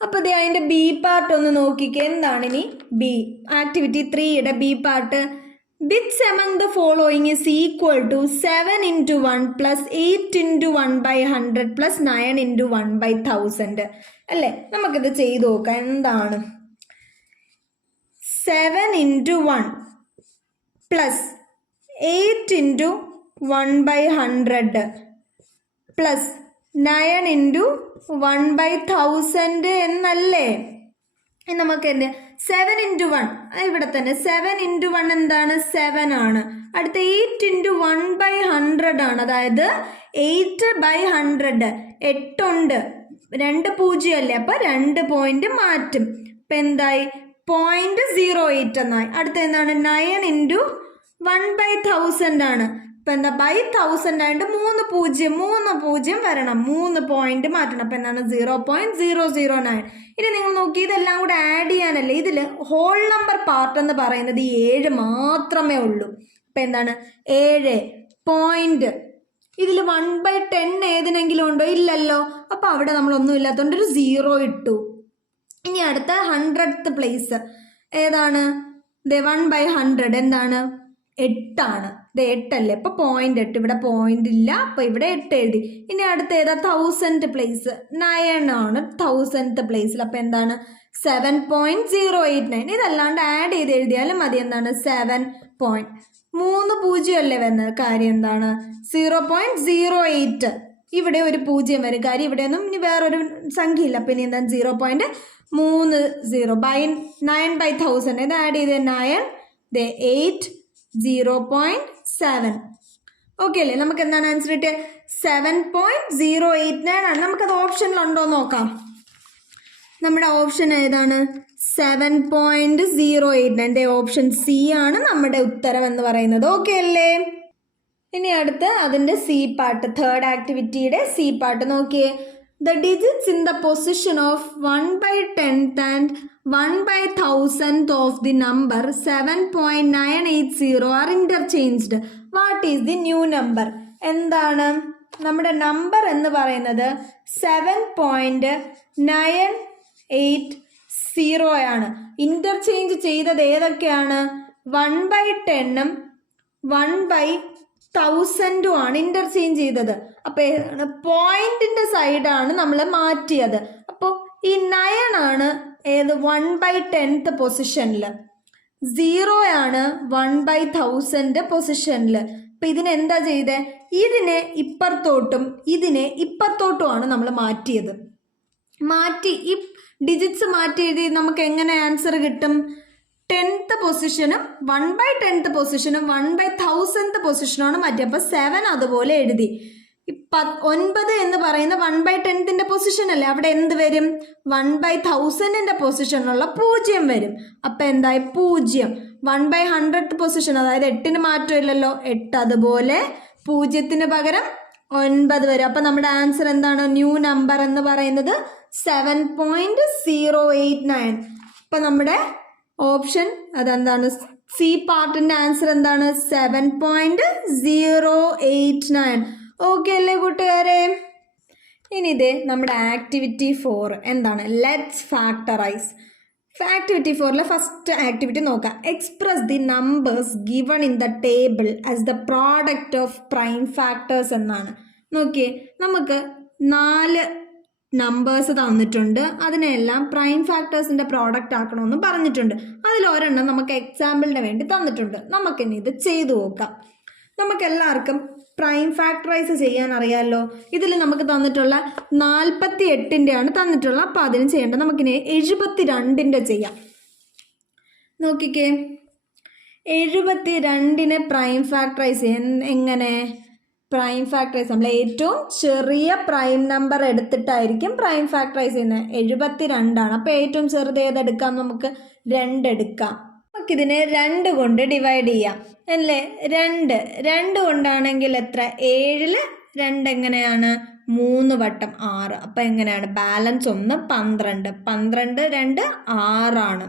അപ്പൊ അതിന്റെ ബി പാർട്ട് ഒന്ന് നോക്കിക്കേ. എന്താണ് ഇനി ബി? ആക്ടിവിറ്റി 3യുടെ B part. Which among the following is equal to 7 into 1 plus 8 into 1 by 100 plus 9 into 1 by 1000? അല്ലേ? നമുക്കിത് ചെയ്ത് നോക്കാം. എന്താണ് 7 into 1 plus 8 into 1 by 100 plus 9 into 1 by 1000 എന്നല്ലേ? നമുക്ക് എന്ത് 7 into 1 ഇവിടെ തന്നെ 7 into 1 എന്താണ്? 7 ആണ്. അടുത്ത 8 into 1 by 100 ആണ്. അതായത് 8 by 100 8 ഉണ്ട്, 2 0 അല്ലേ? അപ്പൊ 2 പോയിന്റ് മാറ്റും. അപ്പൊ എന്തായി? 0.08 എന്നായി. അടുത്ത എന്താണ്? 9 into 1 by 1000 ആണ്. അപ്പൊ എന്താ? ബൈ 1000 ആയിട്ട് 3 0 വരണം, 3 പോയിന്റ് മാറ്റണം. അപ്പൊ എന്താണ്? 0.009. ഇനി നിങ്ങൾ നോക്കി, ഇതെല്ലാം കൂടെ ആഡ് ചെയ്യാനല്ലേ? ഇതിൽ ഹോൾ നമ്പർ പാർട്ട് എന്ന് പറയുന്നത് 7 മാത്രമേ ഉള്ളൂ. അപ്പൊ എന്താണ്? 7 പോയിന്റ്. ഇതിൽ 1/10 ഏതിനെങ്കിലും ഉണ്ടോ? ഇല്ലല്ലോ. അപ്പൊ അവിടെ നമ്മളൊന്നും ഇല്ലാത്തതുകൊണ്ട് ഒരു 0 ഇട്ടു. ഇനി അടുത്ത 100th പ്ലേസ് ഏതാണ്? 1/100 എന്താണ്? 8 ആണ്. 8 അല്ലേ? അപ്പൊ 0.8. ഇവിടെ പോയിന്റ് ഇല്ല, അപ്പൊ ഇവിടെ 8 എഴുതി. ഇനി അടുത്ത ഏതാ? 1000th പ്ലേസ് 9 ആണ് 1000th പ്ലേസിൽ. അപ്പൊ എന്താണ്? 7.089. ഇതല്ലാണ്ട് ആഡ് ചെയ്ത് എഴുതിയാലും മതി. എന്താണ്? 7 3 0 അല്ലേ വരുന്നത്? കാര്യം എന്താണ്? 0.08. ഇവിടെ ഒരു 0 വരും. കാര്യം ഇവിടെ ഒന്നും ഇനി വേറൊരു സംഖ്യ ഇല്ല. പിന്നെ എന്താണ്? 0.30 by 9 by 1000. ഇത് ആഡ് ചെയ്ത് 9 8 0.7. ഓക്കെ അല്ലേ? നമുക്ക് എന്താണ് ആൻസർ കിട്ടിയത്? 7.089 ആണ്. നമുക്കത് ഓപ്ഷനിലുണ്ടോ നോക്കാം. നമ്മുടെ ഓപ്ഷൻ ഏതാണ്? 7.089. ഓപ്ഷൻ സി ആണ് നമ്മുടെ ഉത്തരം എന്ന് പറയുന്നത്. ഓക്കെ അല്ലേ? ഇനി അടുത്ത് അതിന്റെ സി പാർട്ട്, തേർഡ് ആക്ടിവിറ്റിയുടെ സി പാർട്ട് നോക്കിയേ. The digits in the position of 1/10th and 1/1000th of the number 7.980 are interchanged. What is the new number? എന്താണ് നമ്മുടെ നമ്പർ എന്ന് പറയുന്നത്? 7.980 ആണ്. ഇന്റർചേഞ്ച് ചെയ്തത് ഏതൊക്കെയാണ്? 1/10 1/1000 ആണ് ഇന്റർചേഞ്ച് ചെയ്തത്. അപ്പൊ പോയിന്റിന്റെ സൈഡാണ് നമ്മൾ മാറ്റിയത്. അപ്പോൾ ഈ 9 ആണ് ഏത്? 1/10th പൊസിഷനിൽ. 0 ആണ് 1/1000 പൊസിഷനിൽ. അപ്പൊ ഇതിനെന്താ ചെയ്തേ? ഇതിനെ ഇപ്പുറത്തോട്ടുമാണ് നമ്മൾ മാറ്റിയത്. മാറ്റി ഈ ഡിജിറ്റ്സ് മാറ്റി എഴുതി നമുക്ക് എങ്ങനെ ആൻസർ കിട്ടും? 10th പൊസിഷനും 1/10th പൊസിഷനും 1/1000th പൊസിഷനാണ് മാറ്റി. അപ്പൊ 7 അതുപോലെ എഴുതി. 9 എന്ന് പറയുന്ന 1/10th പൊസിഷൻ അല്ലേ? അവിടെ എന്ത് വരും? 1/1000 പൊസിഷനുള്ള 0 വരും. അപ്പൊ എന്തായി? 0. 1/100th പൊസിഷൻ, അതായത് 8ന് മാറ്റമില്ലല്ലോ, 8 അതുപോലെ 0ന് പകരം 9 വരും. അപ്പൊ നമ്മുടെ ആൻസർ എന്താണ്? ന്യൂ നമ്പർ എന്ന് പറയുന്നത് 7.089. അപ്പൊ നമ്മുടെ ഓപ്ഷൻ അതെന്താണ്? സി പാർട്ടിന്റെ ആൻസർ എന്താണ്? 7.089. ഓക്കെ അല്ലേ കൂട്ടുകാരെ? ഇനി ഇത് നമ്മുടെ ആക്ടിവിറ്റി 4 എന്താണ്? Let's factorise. ആക്ടിവിറ്റി 4ലെ ഫസ്റ്റ് ആക്ടിവിറ്റി നോക്കാം. Express the numbers given in the table as the product of prime factors എന്നാണ്. നോക്കിയേ, നമുക്ക് 4 നമ്പേഴ്സ് തന്നിട്ടുണ്ട്. അതിനെല്ലാം പ്രൈം ഫാക്ടേഴ്സിന്റെ പ്രോഡക്റ്റ് ആക്കണമെന്ന് പറഞ്ഞിട്ടുണ്ട്. അതിലൊരെണ്ണം നമുക്ക് എക്സാമ്പിളിന് വേണ്ടി തന്നിട്ടുണ്ട്. നമുക്കിനി ഇത് ചെയ്തു നോക്കാം. നമുക്കെല്ലാവർക്കും പ്രൈം ഫാക്ടറൈസ് ചെയ്യാൻ അറിയാമല്ലോ. ഇതിൽ നമുക്ക് തന്നിട്ടുള്ള 48ന്റെ ആണ് തന്നിട്ടുള്ള. അപ്പം അതിന് ചെയ്യേണ്ട നമുക്കിനി 72ന്റെ ചെയ്യാം. നോക്കിക്കേ, 72നെ പ്രൈം ഫാക്ടറൈസ് ചെയ്യാൻ എങ്ങനെ? പ്രൈം ഫാക്ടറൈസ് നമ്മൾ ഏറ്റവും ചെറിയ പ്രൈം നമ്പർ എടുത്തിട്ടായിരിക്കും പ്രൈം ഫാക്ടറൈസ് ചെയ്യുന്നത്. 72 ആണ്. അപ്പോൾ ഏറ്റവും ചെറുത് ഏതെടുക്കാം? നമുക്ക് 2 എടുക്കാം. നമുക്കിതിനെ 2 കൊണ്ട് ഡിവൈഡ് ചെയ്യാം അല്ലേ? 2 കൊണ്ടാണെങ്കിൽ എത്ര? 7ൽ 2 എങ്ങനെയാണ് 3 വട്ടം 6. അപ്പം എങ്ങനെയാണ് ബാലൻസ് 1 12. 12 2 6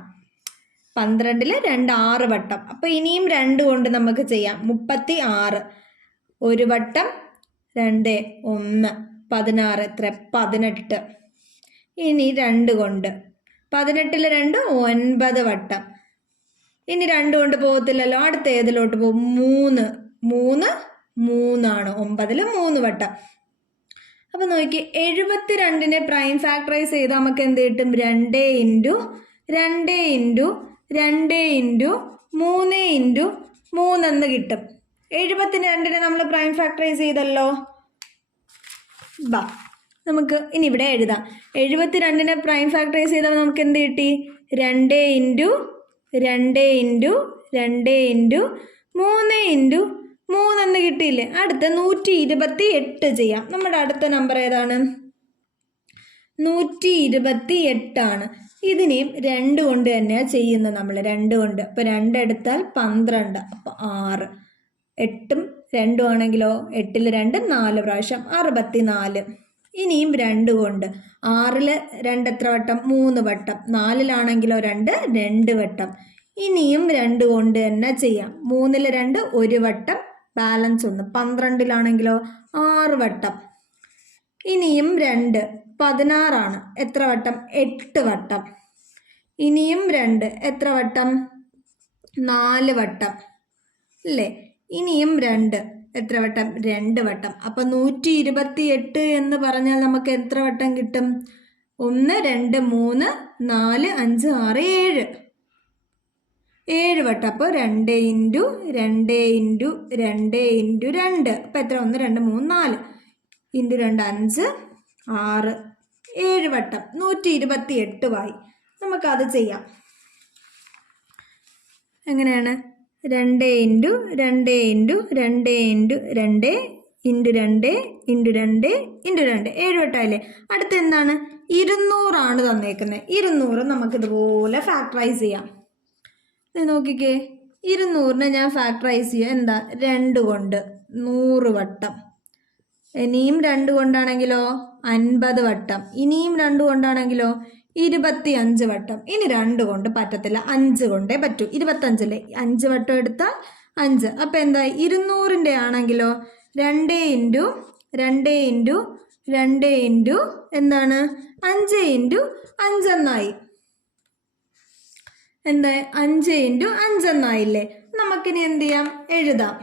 12-ൽ 2 6 വട്ടം. അപ്പം ഇനിയും 2 കൊണ്ട് നമുക്ക് ചെയ്യാം. 36 1 വട്ടം 2 1 16 എത്ര 18. ഇനി 2 കൊണ്ട് 18-ൽ 2 9 വട്ടം. ഇനി 2 കൊണ്ട് പോകത്തില്ലല്ലോ, അടുത്ത ഏതിലോട്ട് പോകും 3 3 3 9-ൽ 3 വട്ടം. അപ്പം നോക്കി 72-നെ പ്രൈം ഫാക്ടറൈസ് ചെയ്താൽ നമുക്ക് എന്ത് കിട്ടും 2 ഇൻറ്റു 2 ഇൻറ്റു 2 ഇൻറ്റു 3 ഇൻറ്റു 3 എന്ന് കിട്ടും. 72-നെ നമ്മൾ പ്രൈം ഫാക്ടറൈസ് ചെയ്തല്ലോ. ബാ നമുക്ക് ഇനി ഇവിടെ എഴുതാം. 72-നെ പ്രൈം ഫാക്ടറൈസ് ചെയ്താൽ നമുക്ക് എന്ത് കിട്ടി 2 ഇൻറ്റു 2 ഇൻറ്റു 2 ഇൻറ്റു 3 ഇൻറ്റു 3 എന്ന് കിട്ടിയില്ലേ. അടുത്ത 128 ചെയ്യാം. നമ്മുടെ അടുത്ത നമ്പർ ഏതാണ് 128. ഇതിനെയും 2 കൊണ്ട് തന്നെയാണ് ചെയ്യുന്നത് നമ്മൾ. 2 കൊണ്ട് അപ്പോൾ 2 എടുത്താൽ 12. അപ്പോൾ 6 8ഉം 2 ആണെങ്കിലോ 8-ൽ 2 4 പ്രാവശ്യം 64. ഇനിയും 2 കൊണ്ട് 6-ൽ 2 എത്ര വട്ടം 3 വട്ടം. 4-ലാണെങ്കിലോ 2 വട്ടം. ഇനിയും 2 കൊണ്ട് തന്നെ ചെയ്യാം. 3-ൽ 2 1 വട്ടം ബാലൻസ് 1. 12-ലാണെങ്കിലോ 6 വട്ടം. ഇനിയും 2 16 എത്ര വട്ടം 8 വട്ടം. ഇനിയും 2 എത്ര വട്ടം 4 വട്ടം അല്ലേ. ഇനിയും 2 എത്ര വട്ടം 2 വട്ടം. അപ്പം 128 എന്ന് പറഞ്ഞാൽ നമുക്ക് എത്ര വട്ടം കിട്ടും 1 2 3 4 5 6 7 വട്ടം. അപ്പോൾ 2 ഇൻറ്റു 2 ഇൻറ്റു 2 ഇൻറ്റു 2 അപ്പം എത്ര 1 2 3 4 ഇൻറ്റു 2 5 6 7 വട്ടം 128 നമുക്കത് ചെയ്യാം. എങ്ങനെയാണ് 2 into 2 into 2 into 2 into 2 into 2 into 2 7 വട്ടമല്ലേ. അടുത്ത എന്താണ് 200 തന്നേക്കുന്നത്. 200 നമുക്കിതുപോലെ ഫാക്ടറൈസ് ചെയ്യാം. നോക്കിക്കേ 200-നെ ഞാൻ ഫാക്ടറൈസ് ചെയ്യാം എന്താ 2 കൊണ്ട് 100 വട്ടം. ഇനിയും 2 കൊണ്ടാണെങ്കിലോ 50 വട്ടം. ഇനിയും 2 കൊണ്ടാണെങ്കിലോ 25 വട്ടം. ഇനി 2 കൊണ്ട് പറ്റത്തില്ല, 5 കൊണ്ടേ പറ്റൂ. 25-ല്ലേ 5 വട്ടം എടുത്താൽ 5. അപ്പം എന്താ 200-ൻ്റെ ആണെങ്കിലോ 2 ഇൻറ്റു 2 ഇൻറ്റു 2 ഇൻറ്റു എന്താണ് 5 ഇൻറ്റു 5 എന്നായി. എന്താ 5 ഇൻറ്റു 5 എന്നായില്ലേ. നമുക്കിനി എന്ത് ചെയ്യാം എഴുതാം.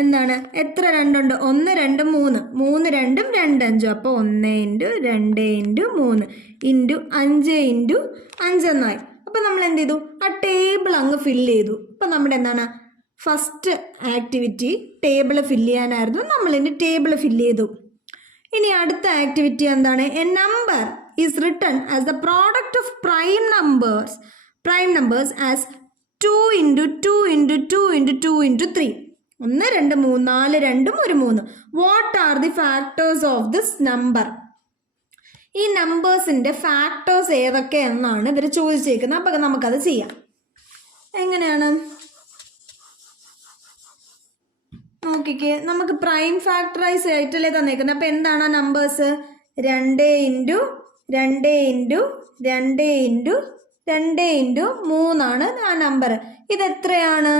എന്താണ് എത്ര 2 ഉണ്ട് 1 2 3 3 2 2 5. അപ്പോൾ 1 ഇൻറ്റു 2 ഇൻറ്റു 3 ഇൻറ്റു 5 ഇൻറ്റു 5 എന്നായി. അപ്പോൾ നമ്മൾ എന്ത് ചെയ്തു ആ ടേബിൾ അങ്ങ് ഫില്ല് ചെയ്തു. അപ്പോൾ നമ്മുടെ എന്താണ് ഫസ്റ്റ് ആക്ടിവിറ്റി ടേബിൾ ഫില്ല് ചെയ്യാനായിരുന്നു. നമ്മളിനി ടേബിൾ ഫില്ല് ചെയ്തു. ഇനി അടുത്ത ആക്ടിവിറ്റി എന്താണ് A number is written as the product of prime numbers as 2 into 2 into 2 into 2 into 3. 1 2 3 4 2 1 3. What are the factors of this number? ഈ നമ്പേഴ്സിൻ്റെ ഫാക്ടേഴ്സ് ഏതൊക്കെ എന്നാണ് ഇവർ ചോദിച്ചേക്കുന്നത്. അപ്പം നമുക്കത് ചെയ്യാം. എങ്ങനെയാണ് നോക്കിക്കേ. നമുക്ക് പ്രൈം ഫാക്ടറൈസ് ആയിട്ടല്ലേ തന്നേക്കുന്നത്. അപ്പം എന്താണ് ആ numbers 2 into 2 into 2 into 2 into 3 ആ നമ്പർ. ഇതെത്രയാണ്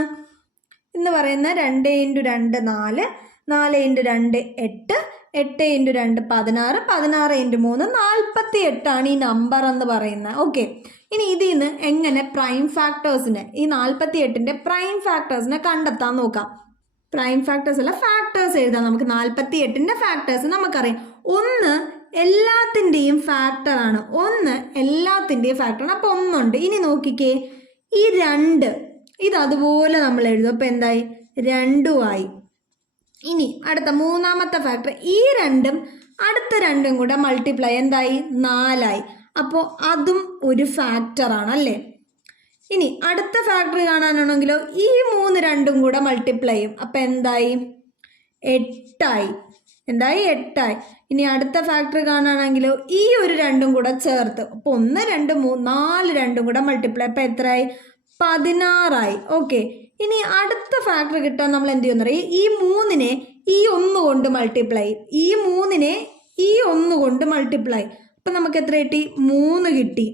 എന്ന് പറയുന്നത് 2 ഇൻറ്റു 2 4 4 ഇൻറ്റു 2 8 8 ഇൻറ്റു 2 16 16 ഇൻറ്റു 3 48 ഈ നമ്പർ എന്ന് പറയുന്നത്. ഓക്കെ, ഇനി ഇതിൽ നിന്ന് എങ്ങനെ പ്രൈം ഫാക്ടേഴ്സിനെ ഈ 48-ൻ്റെ പ്രൈം ഫാക്ടേഴ്സിനെ കണ്ടെത്താൻ നോക്കാം. പ്രൈം ഫാക്ടേഴ്സ് അല്ല ഫാക്ടേഴ്സ് എഴുതാം. നമുക്ക് 48-ൻ്റെ ഫാക്ടേഴ്സ് നമുക്കറിയാം. 1 എല്ലാത്തിൻ്റെയും ഫാക്ടറാണ്. 1 എല്ലാത്തിൻ്റെയും ഫാക്ടറാണ്. അപ്പോൾ 1 ഉണ്ട്. ഇനി നോക്കിക്കേ ഈ 2 ഇത് അതുപോലെ നമ്മൾ എഴുതും. അപ്പോൾ എന്തായി 2 ആയി. ഇനി അടുത്ത മൂന്നാമത്തെ ഫാക്ടർ ഈ 2ഉം അടുത്ത 2ഉം കൂടെ മൾട്ടിപ്ലൈ എന്തായി 4 ആയി. അപ്പോൾ അതും ഒരു ഫാക്ടറാണ് അല്ലേ. ഇനി അടുത്ത ഫാക്ടർ കാണാനാണെങ്കിലോ ഈ 3 2ഉം കൂടെ മൾട്ടിപ്ലൈ ചെയ്യും. അപ്പം എന്തായി 8 ആയി. എന്തായി 8 ആയി. ഇനി അടുത്ത ഫാക്ടർ കാണാനാണെങ്കിലോ ഈ ഒരു 2ഉം കൂടെ ചേർത്ത് അപ്പോൾ 1 2 3 4 2ഉം കൂടെ മൾട്ടിപ്ലൈ അപ്പം എത്രയായി 16 ആയി. ഓക്കെ, ഇനി അടുത്ത ഫാക്ടർ കിട്ടാൻ നമ്മൾ എന്ത് ചെയ്യുമെന്നറിയാം, ഈ 3നെ ഈ 1 കൊണ്ട് മൾട്ടിപ്ലൈ, ഈ 3നെ ഈ 1 കൊണ്ട് മൾട്ടിപ്ലൈ. അപ്പം നമുക്ക് എത്ര കിട്ടി? 3 കിട്ടി.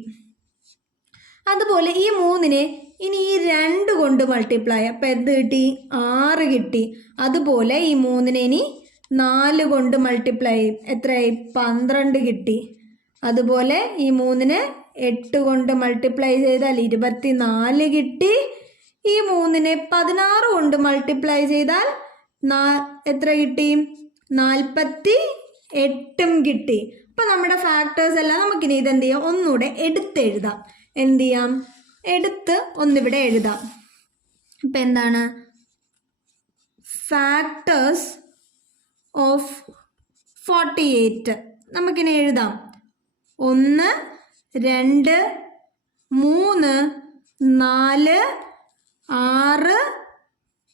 അതുപോലെ ഈ 3നെ ഇനി ഈ 2 കൊണ്ട് മൾട്ടിപ്ലൈ, അപ്പം എന്ത് കിട്ടി? 6 കിട്ടി. അതുപോലെ ഈ 3നെ ഇനി 4 കൊണ്ട് മൾട്ടിപ്ലൈ, എത്രയായി? 12 കിട്ടി. അതുപോലെ ഈ 3നെ 8 കൊണ്ട് മൾട്ടിപ്ലൈ ചെയ്താൽ 24 കിട്ടി. ഈ 3നെ 16 കൊണ്ട് മൾട്ടിപ്ലൈ ചെയ്താൽ എത്ര കിട്ടി? 48 കിട്ടി. അപ്പം നമ്മുടെ ഫാക്ടേഴ്സ് എല്ലാം നമുക്കിനി ഇതെന്ത് ചെയ്യാം? ഒന്നുകൂടെ എടുത്തെഴുതാം. എന്ത് ചെയ്യാം? എടുത്ത് ഒന്നിവിടെ എഴുതാം. അപ്പം എന്താണ്? ഫാക്ടേഴ്സ് ഓഫ് 48 നമുക്കിനി എഴുതാം. 1, 2, 3, 4, 6,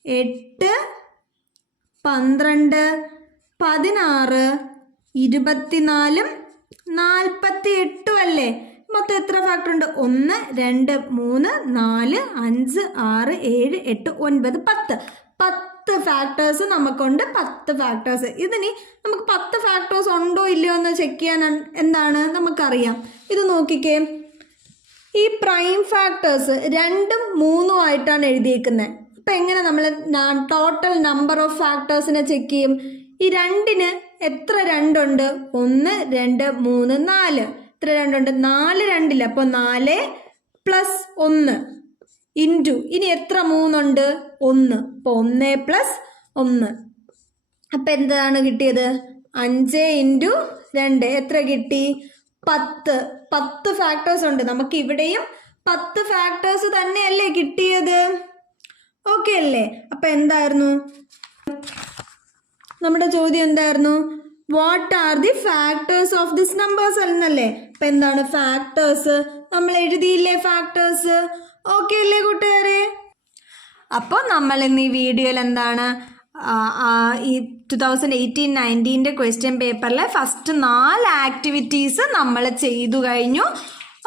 8, 12, 16, 24, 48 അല്ലേ? മൊത്തം എത്ര ഫാക്ടർ ഉണ്ട്? 1, 2, 3, 4, 5, 6, 7, 8, 9, 10. 10 ഫാക്ടേഴ്സ് നമുക്കുണ്ട്. 10 ഫാക്ടേഴ്സ്. ഇതിനി നമുക്ക് 10 ഫാക്ടേഴ്സ് ഉണ്ടോ ഇല്ലയോ എന്ന് ചെക്ക് ചെയ്യാൻ എന്താണ് നമുക്കറിയാം. ഇത് നോക്കിക്കേ, ഈ പ്രൈം ഫാക്ടേഴ്സ് 2ഉം 3ഉം ആയിട്ടാണ് എഴുതിയേക്കുന്നത്. അപ്പം എങ്ങനെ നമ്മൾ ടോട്ടൽ നമ്പർ ഓഫ് ഫാക്ടേഴ്സിനെ ചെക്ക് ചെയ്യും? ഈ 2ന് എത്ര 2 ഉണ്ട്? 1, 2, 3, 4. എത്ര 2 ഉണ്ട്? 4 2 അപ്പോൾ 4 + 1 ഇൻറ്റു ഇനി എത്ര 3 ഉണ്ട്? 1. അപ്പോൾ 1 + 1. അപ്പം എന്താണ് കിട്ടിയത്? 5 × 2 എത്ര കിട്ടി? 10. 10 ഫാക്ടേഴ്സ് ഉണ്ട്. നമുക്ക് ഇവിടെയും 10 ഫാക്ടേഴ്സ് തന്നെയല്ലേ കിട്ടിയത്? ഓക്കെ അല്ലേ? അപ്പം എന്തായിരുന്നു നമ്മുടെ ചോദ്യം? എന്തായിരുന്നു? What are the factors of this numbers എന്നല്ലേ? അപ്പം എന്താണ് ഫാക്ടേഴ്സ്? നമ്മൾ എഴുതിയില്ലേ ഫാക്ടേഴ്സ്? ഓക്കെ അല്ലേ കൂട്ടുകാരെ? അപ്പോൾ നമ്മൾ ഇന്ന് ഈ വീഡിയോയിൽ എന്താണ് ഈ 2018-19 ക്വസ്റ്റ്യൻ പേപ്പറിലെ ഫസ്റ്റ് 4 ആക്ടിവിറ്റീസ് നമ്മൾ ചെയ്തു കഴിഞ്ഞു.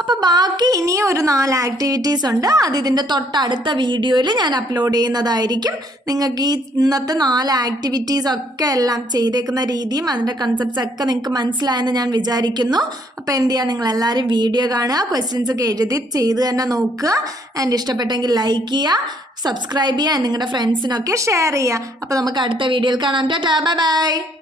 അപ്പോൾ ബാക്കി ഇനിയും ഒരു 4 ആക്ടിവിറ്റീസ് ഉണ്ട്. അത് ഇതിൻ്റെ തൊട്ടടുത്ത വീഡിയോയിൽ ഞാൻ അപ്ലോഡ് ചെയ്യുന്നതായിരിക്കും. നിങ്ങൾക്ക് ഈ ഇന്നത്തെ 4 ആക്ടിവിറ്റീസ് ഒക്കെ എല്ലാം ചെയ്തേക്കുന്ന രീതിയും അതിൻ്റെ കൺസെപ്റ്റ്സ് ഒക്കെ നിങ്ങൾക്ക് മനസ്സിലായെന്ന് ഞാൻ വിചാരിക്കുന്നു. അപ്പോൾ എന്ത് ചെയ്യുക, നിങ്ങളെല്ലാവരും വീഡിയോ കാണുക, ക്വസ്റ്റ്യൻസ് ഒക്കെ എഴുതി ചെയ്ത് തന്നെ നോക്കുക. ആൻഡ് ഇഷ്ടപ്പെട്ടെങ്കിൽ ലൈക്ക് ചെയ്യുക, സബ്സ്ക്രൈബ് ചെയ്യുക, നിങ്ങളുടെ ഫ്രണ്ട്സിനൊക്കെ ഷെയർ ചെയ്യുക. അപ്പോൾ നമുക്ക് അടുത്ത വീഡിയോയിൽ കാണാം. Tata, bye bye.